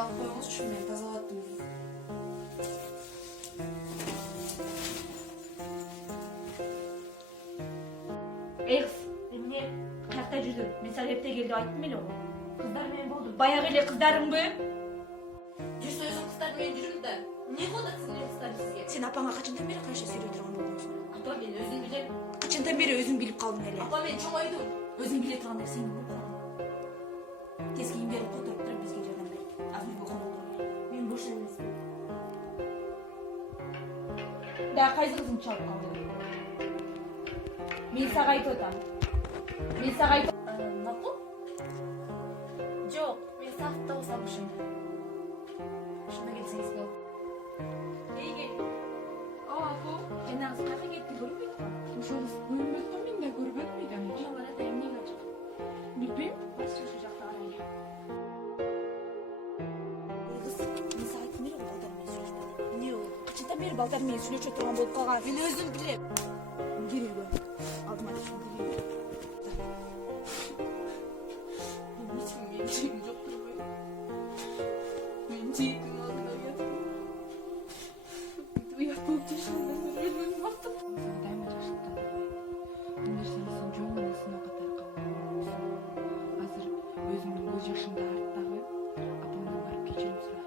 алып коюңузчу, мен тазалап аттым. Эй кыз, эмне каякта жүрдүң? Мен сага эрте келди айттым эле го. Кыздар менен болду. Баягы эле кыздарыңбы? Жүрсө өзүң кыздар менен жүрүң да. Эмне кылып атасың эле кыздар сизге? Сен апаңа качандан бери кайша сүйлөй турган болдуңуз? Апа, мен өзүм билем. Качандан бери өзүң билип калдың эле? Апа, мен чоңойдум. Өзүң биле турган нерсеңди болуп калдың. Тез кийим берип которуп туруп бизге жардам бер. Азыр үйгө конолдор. Мен бош эмесмин. Да кайсы кызың чалып калды? Мен сага айтып атам. Мен сага айтып Макул? Жок, мен сафта болсаммышым. Ошондо келсеңиз болот. Эйге. Апа. жанагысы каяка кетти көрүнбөйт го. Ошол көрүнбөйт го, мен да көрбөдүм үйдө. Ошо барат эмне качык? Билбейм. Баш ошо жакта карайлы. Кыз, мен сага айттым эле балдар менен сүйлөшпө. Эмне болду? Качандан бери балдар менен сүйлөшө турган болуп калган? Мен өзүм билем. Кел үйгө. Алдыма түшүн. Мен эчкимге жегим жок турбайбы? Мен жейтин алдыда уятып. Уят болуп жашагандан бери өлмөм бактым. Сага дайыма жакшылыктан каалайт. Бул нерсени сен жөн гана сыноо катары кабыл алгансың. Азыр өзүңдүн көз жашыңды арт дагы. Апаңдан барып кечирим сура.